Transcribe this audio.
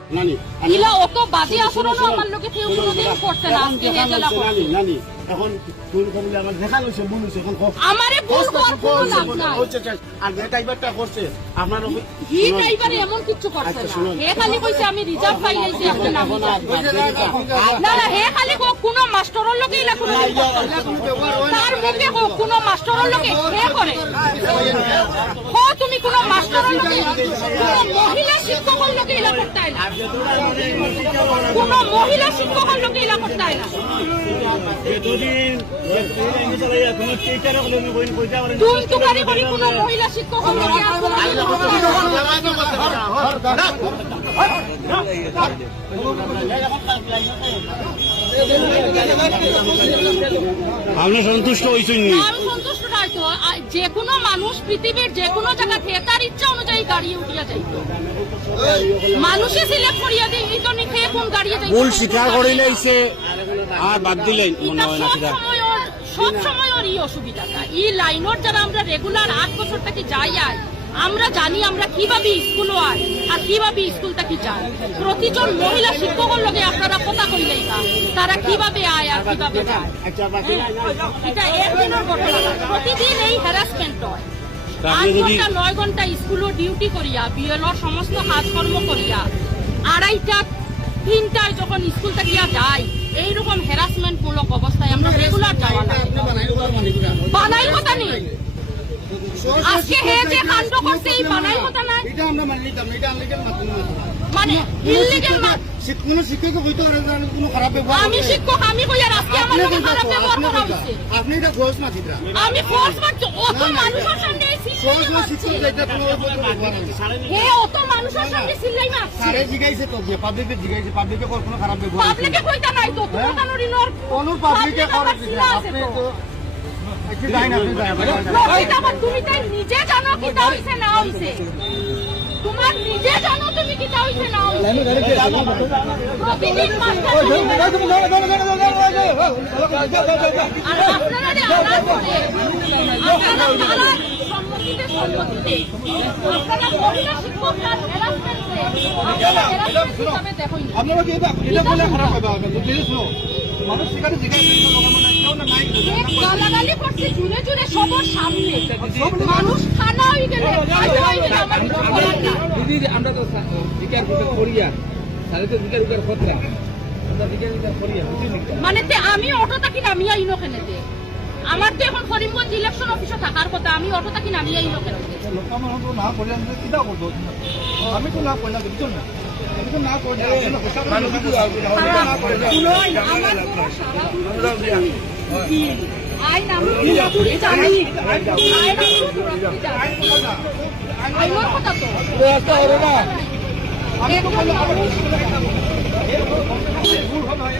নানি ইলা অত বাজে আচরণও আমার লোকে কেউ কোনোদিন করছে না। আজকে হে জেলা নানি নানি এখন ভুল করলে আমার দেখা লইছে ভুল হইছে এখন আমারে ভুল করতে লাভ নাই। আর যে টাইবারটা করছে আপনার হি টাইবারে এমন কিছু করছে না। হে খালি কইছে আমি রিজার্ভ পাই লাইছি এখন না না না হে খালি কোন মাস্টারের লোকে ইলা কোনো তার মুখে কোন মাস্টারের লোকে হে করে ও তুমি কোন মাস্টারের লোকে কোন মহিলা শিক্ষকের লোকে ইলা করতে না কোন মহিলা শিক্ষকের লোকে ইলা করতে না তুই তো গাড়ি করে কোন মহিলা শিক্ষকের লোকে আপনি সন্তুষ্ট হয়েছেন? আমি সন্তুষ্ট নাই তো। যে কোনো মানুষ পৃথিবীর যে কোনো জায়গা থেকে তার ইচ্ছা অনুযায়ী গাড়ি উঠিয়া যাইতো মানুষে সিলেক্ট করিয়া দিই ই তো নিখে কোন গাড়ি যাইতো ভুল স্বীকার করে লাইছে আর বাদ দিলেন মনে হয় না সব সময় ওর এই অসুবিধাটা এই লাইনের যারা আমরা রেগুলার 8 বছর থেকে যাই আই আমরা জানি আমরা কিভাবে স্কুলও আই আর কিভাবে স্কুলটা কি চাই প্রতিজন মহিলা শিক্ষকের লগে আপনারা কথা কইলেই না তারা কিভাবে আয় আর কিভাবে যায় এটা একদিনের ঘটনা না প্রতিদিন এই হ্যারাসমেন্ট হয় 8 ঘন্টা 9 ঘন্টা স্কুলও ডিউটি করিয়া বিএলওর সমস্ত কাজকর্ম করিয়া 2:30টা 3টায় যখন স্কুল থেকে যাই এইরকম হ্যারাসমেন্ট মূলক অবস্থায় আমরা রেগুলার যাওয়া না বানাই কথা নেই আজকে হে যে কাণ্ড করছে এই বানাই কথা না এটা আমরা মানি নিতাম এটা আনলিগেল মানে ইললিগেল কোন শিক্ষক হইতো কোনো খারাপ ব্যবহার আমি শিক্ষক আমি কই আর আজকে আমার লোকে খারাপ ব্যবহার করা হইছে আপনি এটা ফোর্স মাতিরা আমি ফোর্স মারছি অত মানুষের সামনে ফোর্স শিক্ষক এটা কোনো হে অত মানুষের সামনে সিলাই না সারে জিগাইছে তো যে পাবলিকে জিগাইছে পাবলিকে কোনো খারাপ ব্যবহার পাবলিকে কইতা নাই তো তুমি কানুরি নর কোন পাবলিকে করে আপনি তো একটু যাই না আপনি যাই তুমি তাই নিজে জানো কি তা হইছে না হইছে তোমার নিজে জানো তুমি কি তা হইছে না হইছে প্রতিদিন মাস্টার আর আপনারা যে আলাদা করে আপনারা তারা সম্মতিতে আপনারা মহিলা শিক্ষকরা হ্যারাসমেন্টে আপনারা হ্যারাসমেন্ট হিসাবে দেখুন আপনারা কি এটা বলে খারাপ হবে আপনি শুনো মানুষ শিকারে জিগাইছে কেউ না নাই গালাগালি করছে জুড়ে জুড়ে সবার সামনে মানুষ খানা হয়ে গেলে আমার বলার না দিদি আমরা তো জিকার করিয়া তাহলে তো জিকার খতরা আমরা জিকার করিয়া বুঝিনি মানে আমি অটোটা কি নামিয়ে আইনো কেনেতে আমার তো এখন করিমগঞ্জ ইলেকশন অফিসে থাকার কথা আমি অটোটা কি নামিয়ে আইনো কেনেতে লোকামন তো না বললেন যে কিটা করব আমি তো না কইলা কিছু না আমি তো না কইলা মানুষ কিছু না কইলা আমার কোনো সারা আইন আমি জানি আইনের কথা তো আমি তো বললাম ভুল হবে